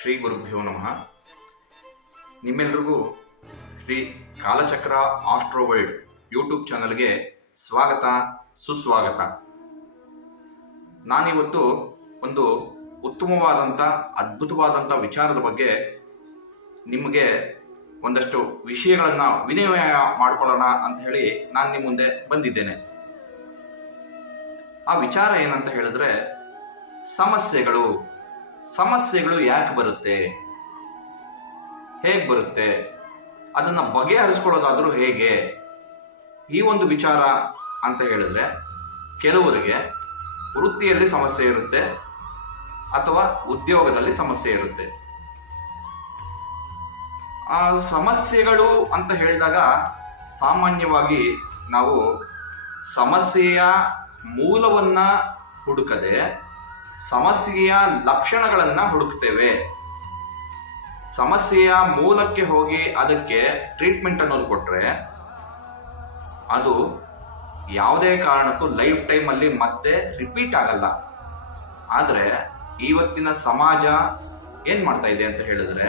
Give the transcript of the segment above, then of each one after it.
ಶ್ರೀ ಗುರುಭ್ಯೋ ನಮಃ. ನಿಮ್ಮೆಲ್ರಿಗೂ ಶ್ರೀ ಕಾಲಚಕ್ರ ಆಸ್ಟ್ರೋವರ್ಲ್ಡ್ ಯೂಟ್ಯೂಬ್ ಚಾನಲ್ಗೆ ಸ್ವಾಗತ, ಸುಸ್ವಾಗತ. ನಾನಿವತ್ತು ಒಂದು ಉತ್ತಮವಾದಂಥ, ಅದ್ಭುತವಾದಂಥ ವಿಚಾರದ ಬಗ್ಗೆ ನಿಮಗೆ ಒಂದಷ್ಟು ವಿಷಯಗಳನ್ನು ವಿನಿಮಯ ಮಾಡಿಕೊಳ್ಳೋಣ ಅಂತ ಹೇಳಿ ನಾನು ನಿಮ್ಮ ಮುಂದೆ ಬಂದಿದ್ದೇನೆ. ಆ ವಿಚಾರ ಏನಂತ ಹೇಳಿದ್ರೆ, ಸಮಸ್ಯೆಗಳು ಸಮಸ್ಯೆಗಳು ಯಾಕೆ ಬರುತ್ತೆ? ಹೇಗೆ ಬರುತ್ತೆ? ಅದನ್ನು ಬಗೆಹರಿಸ್ಕೊಳ್ಳೋದಾದರೂ ಹೇಗೆ? ಈ ಒಂದು ವಿಚಾರ ಅಂತ ಹೇಳಿದ್ರೆ, ಕೆಲವರಿಗೆ ವೃತ್ತಿಯಲ್ಲಿ ಸಮಸ್ಯೆ ಇರುತ್ತೆ ಅಥವಾ ಉದ್ಯೋಗದಲ್ಲಿ ಸಮಸ್ಯೆ ಇರುತ್ತೆ. ಆ ಸಮಸ್ಯೆಗಳು ಅಂತ ಹೇಳಿದಾಗ ಸಾಮಾನ್ಯವಾಗಿ ನಾವು ಸಮಸ್ಯೆಯ ಮೂಲವನ್ನ ಹುಡುಕದೆ ಸಮಸ್ಯೆಯ ಲಕ್ಷಣಗಳನ್ನು ಹುಡುಕ್ತೇವೆ. ಸಮಸ್ಯೆಯ ಮೂಲಕ್ಕೆ ಹೋಗಿ ಅದಕ್ಕೆ ಟ್ರೀಟ್ಮೆಂಟ್ ಅನ್ನೋದು ಕೊಟ್ರೆ, ಅದು ಯಾವುದೇ ಕಾರಣಕ್ಕೂ ಲೈಫ್ ಟೈಮಲ್ಲಿ ಮತ್ತೆ ರಿಪೀಟ್ ಆಗಲ್ಲ. ಆದರೆ ಇವತ್ತಿನ ಸಮಾಜ ಏನು ಮಾಡ್ತಾ ಇದೆ ಅಂತ ಹೇಳಿದ್ರೆ,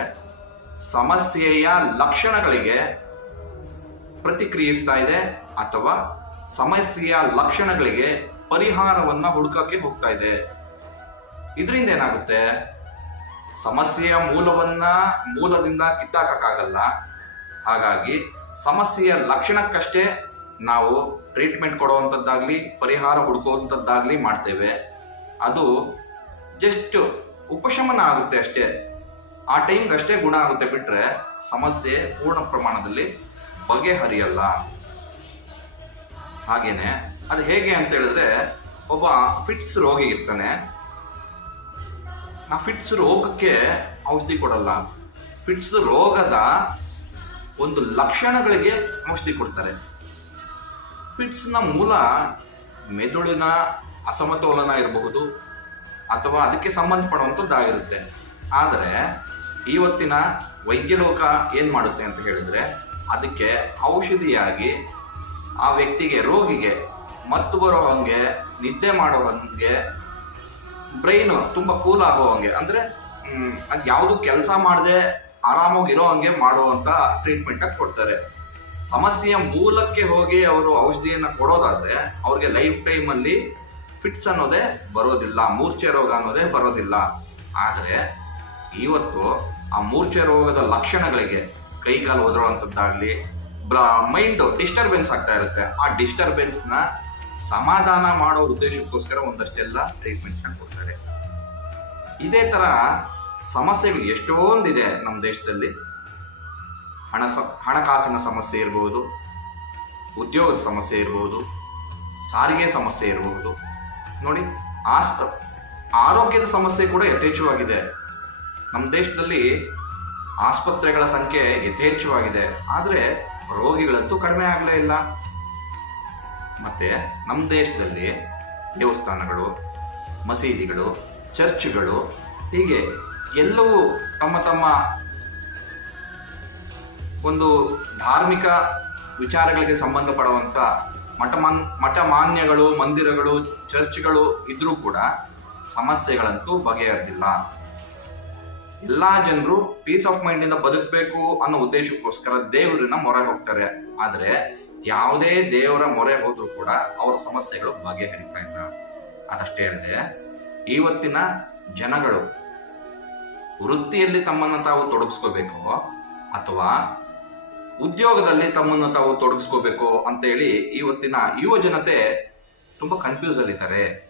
ಸಮಸ್ಯೆಯ ಲಕ್ಷಣಗಳಿಗೆ ಪ್ರತಿಕ್ರಿಯಿಸ್ತಾ ಇದೆ ಅಥವಾ ಸಮಸ್ಯೆಯ ಲಕ್ಷಣಗಳಿಗೆ ಪರಿಹಾರವನ್ನ ಹುಡುಕಕ್ಕೆ ಹೋಗ್ತಾ ಇದೆ. ಇದರಿಂದ ಏನಾಗುತ್ತೆ? ಸಮಸ್ಯೆಯ ಮೂಲವನ್ನ ಮೂಲದಿಂದ ಕಿತ್ತಾಕಕ್ಕಾಗಲ್ಲ. ಹಾಗಾಗಿ ಸಮಸ್ಯೆಯ ಲಕ್ಷಣಕ್ಕಷ್ಟೇ ನಾವು ಟ್ರೀಟ್ಮೆಂಟ್ ಕೊಡುವಂಥದ್ದಾಗಲಿ ಪರಿಹಾರ ಹುಡುಕುವಂಥದ್ದಾಗಲಿ ಮಾಡ್ತೇವೆ. ಅದು ಜಸ್ಟ್ ಉಪಶಮನ ಆಗುತ್ತೆ ಅಷ್ಟೇ. ಆ ಟೈಮ್ಗೆ ಅಷ್ಟೇ ಗುಣ ಆಗುತ್ತೆ ಬಿಟ್ಟರೆ ಸಮಸ್ಯೆ ಪೂರ್ಣ ಪ್ರಮಾಣದಲ್ಲಿ ಬಗೆಹರಿಯಲ್ಲ. ಹಾಗೇನೆ, ಅದು ಹೇಗೆ ಅಂತ ಹೇಳಿದ್ರೆ, ಒಬ್ಬ ಫಿಟ್ಸ್ ರೋಗಿ ಇರ್ತಾನೆ. ಆ ಫಿಟ್ಸ್ ರೋಗಕ್ಕೆ ಔಷಧಿ ಕೊಡಲ್ಲ. ಫಿಟ್ಸ್ ರೋಗದ ಒಂದು ಲಕ್ಷಣಗಳಿಗೆ ಔಷಧಿ ಕೊಡ್ತಾರೆ. ಫಿಟ್ಸ್ನ ಮೂಲ ಮೆದುಳಿನ ಅಸಮತೋಲನ ಇರಬಹುದು ಅಥವಾ ಅದಕ್ಕೆ ಸಂಬಂಧಪಡುವಂಥದ್ದಾಗಿರುತ್ತೆ ಆದರೆ ಇವತ್ತಿನ ವೈದ್ಯಲೋಕ ಏನು ಮಾಡುತ್ತೆ ಅಂತ ಹೇಳಿದ್ರೆ ಅದಕ್ಕೆ ಔಷಧಿಯಾಗಿ ಆ ವ್ಯಕ್ತಿಗೆ, ರೋಗಿಗೆ ಮತ್ತು ಬರೋ ಹಂಗೆ ನಿದ್ದೆ ಮಾಡೋ ಹಂಗೆ ಬ್ರೈನ್ ತುಂಬಾ ಕೂಲ್ ಆಗೋ ಹಂಗೆ. ಅಂದ್ರೆ ಅದು ಯಾವುದು ಕೆಲಸ ಮಾಡದೆ ಆರಾಮಾಗಿ ಇರೋ ಹಂಗೆ ಮಾಡುವಂತ ಟ್ರೀಟ್ಮೆಂಟ್ ಕೊಡ್ತಾರೆ. ಸಮಸ್ಯೆಯ ಮೂಲಕ್ಕೆ ಹೋಗಿ ಅವರು ಔಷಧಿಯನ್ನು ಕೊಡೋದಾದ್ರೆ, ಅವ್ರಿಗೆ ಲೈಫ್ ಟೈಮ್ ಅಲ್ಲಿ ಫಿಟ್ಸ್ ಅನ್ನೋದೇ ಬರೋದಿಲ್ಲ, ಮೂರ್ಛೆ ರೋಗ ಅನ್ನೋದೇ ಬರೋದಿಲ್ಲ. ಆದರೆ, ಇವತ್ತು ಆ ಮೂರ್ಛೆ ರೋಗದ ಲಕ್ಷಣಗಳಿಗೆ ಕೈಕಾಲು ಒದರುವಂಥದ್ದಾಗಲಿ ಬ್ರ ಮೈಂಡು ಡಿಸ್ಟರ್ಬೆನ್ಸ್ ಆಗ್ತಾ ಇರುತ್ತೆ. ಆ ಡಿಸ್ಟರ್ಬೆನ್ಸ್ನ ಸಮಾಧಾನ ಮಾಡೋ ಉದ್ದೇಶಕ್ಕೋಸ್ಕರ ಒಂದಷ್ಟೆಲ್ಲ ಟ್ರೀಟ್ಮೆಂಟ್ನ ಕೊಡ್ತಾರೆ. ಇದೇ ತರ ಸಮಸ್ಯೆಗಳು ಎಷ್ಟೊಂದಿದೆ ನಮ್ಮ ದೇಶದಲ್ಲಿ. ಹಣ ಹಣಕಾಸಿನ ಸಮಸ್ಯೆ ಇರಬಹುದು ಉದ್ಯೋಗದ ಸಮಸ್ಯೆ ಇರಬಹುದು ಸಾರಿಗೆ ಸಮಸ್ಯೆ ಇರಬಹುದು ನೋಡಿ ಆಸ್ತ ಆರೋಗ್ಯದ ಸಮಸ್ಯೆ ಕೂಡ ಯಥೇಚ್ಛವಾಗಿದೆ. ನಮ್ಮ ದೇಶದಲ್ಲಿ ಆಸ್ಪತ್ರೆಗಳ ಸಂಖ್ಯೆ ಯಥೇಚ್ಛವಾಗಿದೆ. ಆದರೆ ರೋಗಿಗಳಂತೂ ಕಡಿಮೆ ಆಗಲೇ ಇಲ್ಲ. ಮತ್ತೆ ನಮ್ಮ ದೇಶದಲ್ಲಿ ದೇವಸ್ಥಾನಗಳು, ಮಸೀದಿಗಳು, ಚರ್ಚ್ಗಳು, ಹೀಗೆ ಎಲ್ಲವೂ ತಮ್ಮ ತಮ್ಮ ಒಂದು ಧಾರ್ಮಿಕ ವಿಚಾರಗಳಿಗೆ ಸಂಬಂಧಪಡುವಂಥ ಮಠ ಮಾನ್ಯಗಳು, ಮಂದಿರಗಳು, ಚರ್ಚ್ಗಳು ಇದ್ರೂ ಕೂಡ ಸಮಸ್ಯೆಗಳಂತೂ ಬಗೆಹರಿದಿಲ್ಲ. ಎಲ್ಲ ಜನರು ಪೀಸ್ ಆಫ್ ಮೈಂಡ್ ಇಂದ ಬದುಕಬೇಕು ಅನ್ನೋ ಉದ್ದೇಶಕ್ಕೋಸ್ಕರ ದೇವರನ್ನ ಮೊರೆ ಹೋಗ್ತಾರೆ. ಆದ್ರೆ ಯಾವುದೇ ದೇವರ ಮೊರೆ ಹೋದರೂ ಕೂಡ ಅವರ ಸಮಸ್ಯೆಗಳು ಬಗೆಹರಿತಾ ಇಲ್ಲ. ಅದಷ್ಟೇ ಅಲ್ಲದೆ ಇವತ್ತಿನ ಜನಗಳು ವೃತ್ತಿಯಲ್ಲಿ ತಮ್ಮನ್ನು ತಾವು ತೊಡಗಿಸ್ಕೋಬೇಕು ಅಥವಾ ಉದ್ಯೋಗದಲ್ಲಿ ತಮ್ಮನ್ನು ತಾವು ತೊಡಗಿಸ್ಕೋಬೇಕು ಅಂತೇಳಿ ಇವತ್ತಿನ ಯುವ ಜನತೆ ತುಂಬಾ ಕನ್ಫ್ಯೂಸ್ ಅಲ್ಲಿದ್ದಾರೆ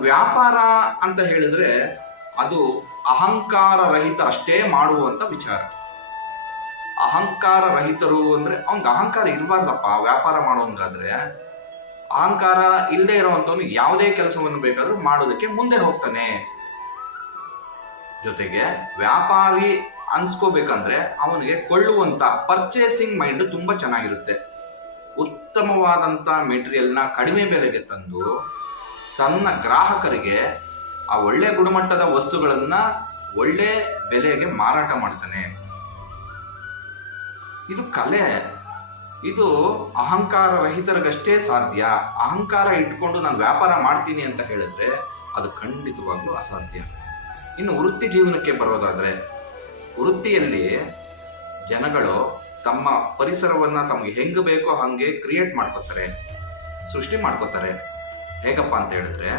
ವ್ಯಾಪಾರ ಅಂತ ಹೇಳಿದ್ರೆ ಅದು ಅಹಂಕಾರ ರಹಿತ ಅಷ್ಟೇ ಮಾಡುವಂತ ವಿಚಾರ. ಅಹಂಕಾರ ರಹಿತರು ಅಂದ್ರೆ ಅವ್ನಿಗೆ ಅಹಂಕಾರ ಇರಬಾರ್ದಪ್ಪ, ವ್ಯಾಪಾರ ಮಾಡೋನ್ಗಾದ್ರೆ ಅಹಂಕಾರ ಇಲ್ಲದೆ ಇರುವಂತವನು ಯಾವುದೇ ಕೆಲಸವನ್ನು ಬೇಕಾದ್ರೂ ಮಾಡೋದಕ್ಕೆ ಮುಂದೆ ಹೋಗ್ತಾನೆ. ಜೊತೆಗೆ ವ್ಯಾಪಾರಿ ಅನ್ಸ್ಕೋಬೇಕಂದ್ರೆ ಅವನಿಗೆ ಕೊಳ್ಳುವಂತ ಪರ್ಚೇಸಿಂಗ್ ಮೈಂಡ್ ತುಂಬಾ ಚೆನ್ನಾಗಿರುತ್ತೆ. ಉತ್ತಮವಾದಂತ ಮೆಟೀರಿಯಲ್ನ ಕಡಿಮೆ ಬೆಲೆಗೆ ತಂದು ತನ್ನ ಗ್ರಾಹಕರಿಗೆ ಆ ಒಳ್ಳೆ ಗುಣಮಟ್ಟದ ವಸ್ತುಗಳನ್ನ ಒಳ್ಳೆ ಬೆಲೆಗೆ ಮಾರಾಟ ಮಾಡ್ತಾನೆ. ಇದು ಕಲೆ. ಇದು ಅಹಂಕಾರ ರಹಿತರಿಗಷ್ಟೇ ಸಾಧ್ಯ. ಅಹಂಕಾರ ಇಟ್ಕೊಂಡು ನಾನು ವ್ಯಾಪಾರ ಮಾಡ್ತೀನಿ ಅಂತ ಹೇಳಿದ್ರೆ ಅದು ಖಂಡಿತವಾಗ್ಲೂ ಅಸಾಧ್ಯ. ಇನ್ನು ವೃತ್ತಿ ಜೀವನಕ್ಕೆ ಬರೋದಾದ್ರೆ, ವೃತ್ತಿಯಲ್ಲಿ ಜನಗಳು ತಮ್ಮ ಪರಿಸರವನ್ನ ತಮಗೆ ಹೆಂಗೆ ಬೇಕೋ ಹಾಗೆ ಕ್ರಿಯೇಟ್ ಮಾಡ್ಕೋತಾರೆ, ಸೃಷ್ಟಿ ಮಾಡ್ಕೋತಾರೆ. ಹೇಗಪ್ಪ ಅಂತ ಹೇಳಿದ್ರೆ,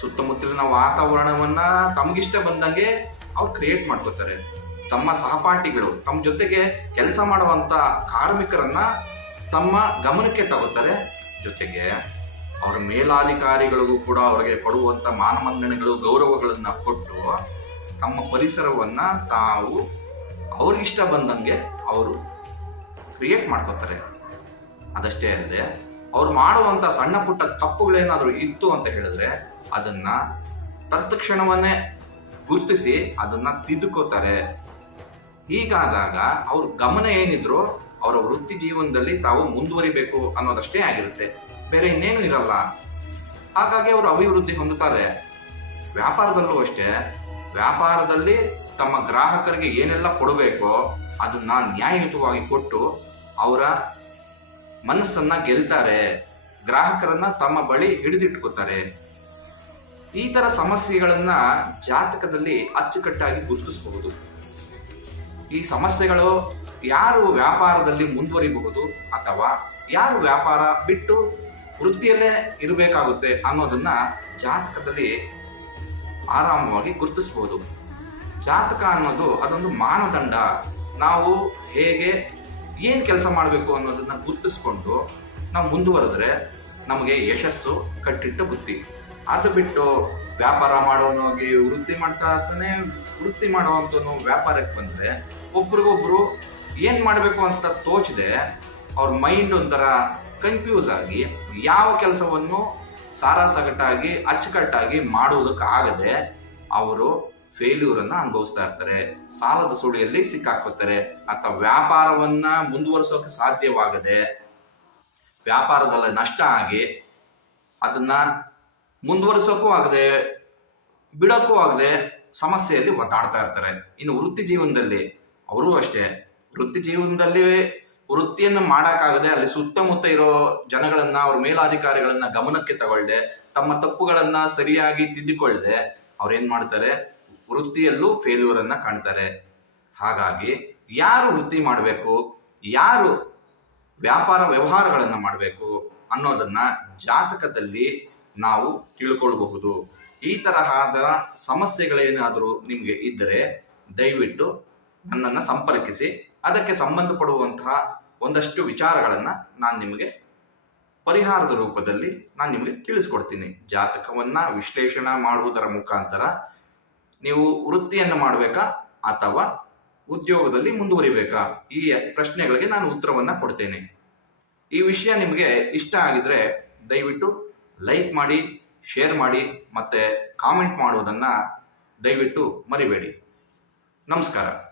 ಸುತ್ತಮುತ್ತಲಿನ ವಾತಾವರಣವನ್ನ ತಮಗಿಷ್ಟ ಬಂದಂಗೆ ಅವ್ರು ಕ್ರಿಯೇಟ್ ಮಾಡ್ಕೋತಾರೆ. ತಮ್ಮ ಸಹಪಾಠಿಗಳು, ತಮ್ಮ ಜೊತೆಗೆ ಕೆಲಸ ಮಾಡುವಂಥ ಕಾರ್ಮಿಕರನ್ನ ತಮ್ಮ ಗಮನಕ್ಕೆ ತಗೋತಾರೆ ಜೊತೆಗೆ ಅವರ ಮೇಲಾಧಿಕಾರಿಗಳಿಗೂ ಕೂಡ ಅವರಿಗೆ ಕೊಡುವಂಥ ಮಾನಮನ್ನಣೆಗಳು ಗೌರವಗಳನ್ನು ಕೊಟ್ಟು ತಮ್ಮ ಪರಿಸರವನ್ನು ತಾವು ಅವ್ರಿಗಿಷ್ಟ ಬಂದಂಗೆ ಅವರು ಕ್ರಿಯೇಟ್ ಮಾಡ್ಕೋತಾರೆ. ಅದಷ್ಟೇ ಅಲ್ಲದೆ ಅವ್ರು ಮಾಡುವಂಥ ಸಣ್ಣ ಪುಟ್ಟ ತಪ್ಪುಗಳೇನಾದರೂ ಇತ್ತು ಅಂತ ಹೇಳಿದ್ರೆ ಅದನ್ನು ತತ್ಕ್ಷಣವನ್ನೇ ಗುರುತಿಸಿ ಅದನ್ನು ತಿದ್ದುಕೋತಾರೆ. ಹೀಗಾದಾಗ ಅವ್ರ ಗಮನ ಏನಿದ್ರು ಅವರ ವೃತ್ತಿ ಜೀವನದಲ್ಲಿ ತಾವು ಮುಂದುವರಿಬೇಕು ಅನ್ನೋದಷ್ಟೇ ಆಗಿರುತ್ತೆ. ಬೇರೆ ಇನ್ನೇನು ಇರಲ್ಲ. ಹಾಗಾಗಿ ಅವರು ಅಭಿವೃದ್ಧಿ ಹೊಂದುತ್ತಾರೆ. ವ್ಯಾಪಾರದಲ್ಲೂ ಅಷ್ಟೇ. ವ್ಯಾಪಾರದಲ್ಲಿ ತಮ್ಮ ಗ್ರಾಹಕರಿಗೆ ಏನೆಲ್ಲ ಕೊಡಬೇಕೋ ಅದನ್ನ ನ್ಯಾಯಯುತವಾಗಿ ಕೊಟ್ಟು ಅವರ ಮನಸ್ಸನ್ನ ಗೆಲ್ತಾರೆ. ಗ್ರಾಹಕರನ್ನ ತಮ್ಮ ಬಳಿ ಹಿಡಿದಿಟ್ಕೋತಾರೆ. ಈ ತರ ಸಮಸ್ಯೆಗಳನ್ನ ಜಾತಕದಲ್ಲಿ ಅಚ್ಚುಕಟ್ಟಾಗಿ ಗುರುತಿಸಬಹುದು. ಈ ಸಮಸ್ಯೆಗಳು ಯಾರು ವ್ಯಾಪಾರದಲ್ಲಿ ಮುಂದುವರಿಬಹುದು ಅಥವಾ ಯಾರು ವ್ಯಾಪಾರ ಬಿಟ್ಟು ವೃತ್ತಿಯಲ್ಲೇ ಇರಬೇಕಾಗುತ್ತೆ ಅನ್ನೋದನ್ನ ಜಾತಕದಲ್ಲಿ ಆರಾಮವಾಗಿ ಗುರುತಿಸಬಹುದು ಜಾತಕ ಅನ್ನೋದು ಅದೊಂದು ಮಾನದಂಡ. ನಾವು ಹೇಗೆ, ಏನು ಕೆಲಸ ಮಾಡಬೇಕು ಅನ್ನೋದನ್ನ ಗುರುತಿಸ್ಕೊಂಡು ನಾವು ಮುಂದುವರೆದ್ರೆ ನಮಗೆ ಯಶಸ್ಸು, ಕಟ್ಟಿಟ್ಟ ಬುತ್ತಿ ಅದು ಬಿಟ್ಟು ವ್ಯಾಪಾರ ಮಾಡೋನೋಗಿ ವೃತ್ತಿ ಮಾಡ್ತಾ ವೃತ್ತಿ ಮಾಡುವಂತನು ವ್ಯಾಪಾರಕ್ಕೆ ಬಂದ್ರೆ ಒಬ್ರಿಗೊಬ್ರು ಏನ್ ಮಾಡಬೇಕು ಅಂತ ತೋಚದೆ, ಅವ್ರ ಮೈಂಡ್ ಒಂಥರ ಕನ್ಫ್ಯೂಸ್ ಆಗಿ ಯಾವ ಕೆಲಸವನ್ನು ಸಾರಾಸಗಟಾಗಿ ಅಚ್ಚುಕಟ್ಟಾಗಿ ಮಾಡುವುದಕ್ಕಾಗದೆ ಅವರು ಫೇಲ್ಯೂರನ್ನು ಅನುಭವಿಸ್ತಾ ಇರ್ತಾರೆ. ಸಾಲದ ಸುಳಿಯಲ್ಲಿ ಸಿಕ್ಕಾಕೋತಾರೆ ಅಥವಾ ವ್ಯಾಪಾರವನ್ನ ಮುಂದುವರಿಸೋಕೆ ಸಾಧ್ಯವಾಗದೆ, ವ್ಯಾಪಾರದಲ್ಲಿ ನಷ್ಟ ಆಗಿ ಅದನ್ನ ಮುಂದುವರಿಸೋಕ್ಕೂ ಆಗದೆ ಬಿಡೋಕ್ಕೂ ಆಗದೆ ಸಮಸ್ಯೆಯಲ್ಲಿ ಒದ್ದಾಡ್ತಾ ಇರ್ತಾರೆ. ಇನ್ನು ವೃತ್ತಿ ಜೀವನದಲ್ಲಿ ಅವರು ಅಷ್ಟೇ. ವೃತ್ತಿ ಜೀವನದಲ್ಲಿ ವೃತ್ತಿಯನ್ನು ಮಾಡೋಕ್ಕಾಗದೆ ಅಲ್ಲಿ ಸುತ್ತಮುತ್ತ ಇರೋ ಜನಗಳನ್ನ, ಅವ್ರ ಮೇಲಾಧಿಕಾರಿಗಳನ್ನ ಗಮನಕ್ಕೆ ತಗೊಳ್ಳದೆ ತಮ್ಮ ತಪ್ಪುಗಳನ್ನ ಸರಿಯಾಗಿ ತಿದ್ದಿಕೊಳ್ಳದೆ ಅವ್ರೇನ್ ಮಾಡ್ತಾರೆ? ವೃತ್ತಿಯಲ್ಲೂ ಫೇಲ್ಯೂರ್ ಅನ್ನ ಕಾಣ್ತಾರೆ. ಹಾಗಾಗಿ ಯಾರು ವೃತ್ತಿ ಮಾಡಬೇಕು? ಯಾರು ವ್ಯಾಪಾರ ವ್ಯವಹಾರಗಳನ್ನ ಮಾಡಬೇಕು? ಅನ್ನೋದನ್ನ ಜಾತಕದಲ್ಲಿ ನಾವು ತಿಳ್ಕೊಳ್ಬಹುದು. ಈ ತರಹದ ಸಮಸ್ಯೆಗಳೇನಾದರೂ ನಿಮಗೆ ಇದ್ದರೆ ದಯವಿಟ್ಟು ನನ್ನನ್ನು ಸಂಪರ್ಕಿಸಿ, ಅದಕ್ಕೆ ಸಂಬಂಧಪಡುವಂತಹ ಒಂದಷ್ಟು ವಿಚಾರಗಳನ್ನು ನಾನು ನಿಮಗೆ ಪರಿಹಾರದ ರೂಪದಲ್ಲಿ ನಾನು ನಿಮಗೆ ತಿಳಿಸ್ಕೊಡ್ತೀನಿ. ಜಾತಕವನ್ನ ವಿಶ್ಲೇಷಣೆ ಮಾಡುವುದರ ಮುಖಾಂತರ ನೀವು ವೃತ್ತಿಯನ್ನು ಮಾಡಬೇಕಾ ಅಥವಾ ಉದ್ಯೋಗದಲ್ಲಿ ಮುಂದುವರಿಬೇಕಾ? ಈ ಪ್ರಶ್ನೆಗಳಿಗೆ ನಾನು ಉತ್ತರವನ್ನ ಕೊಡ್ತೇನೆ. ಈ ವಿಷಯ ನಿಮಗೆ ಇಷ್ಟ ಆಗಿದ್ರೆ ದಯವಿಟ್ಟು ಲೈಕ್ ಮಾಡಿ, ಶೇರ್ ಮಾಡಿ ಮತ್ತೆ ಕಾಮೆಂಟ್ ಮಾಡುವುದನ್ನು ದಯವಿಟ್ಟು ಮರಿಬೇಡಿ. ನಮಸ್ಕಾರ.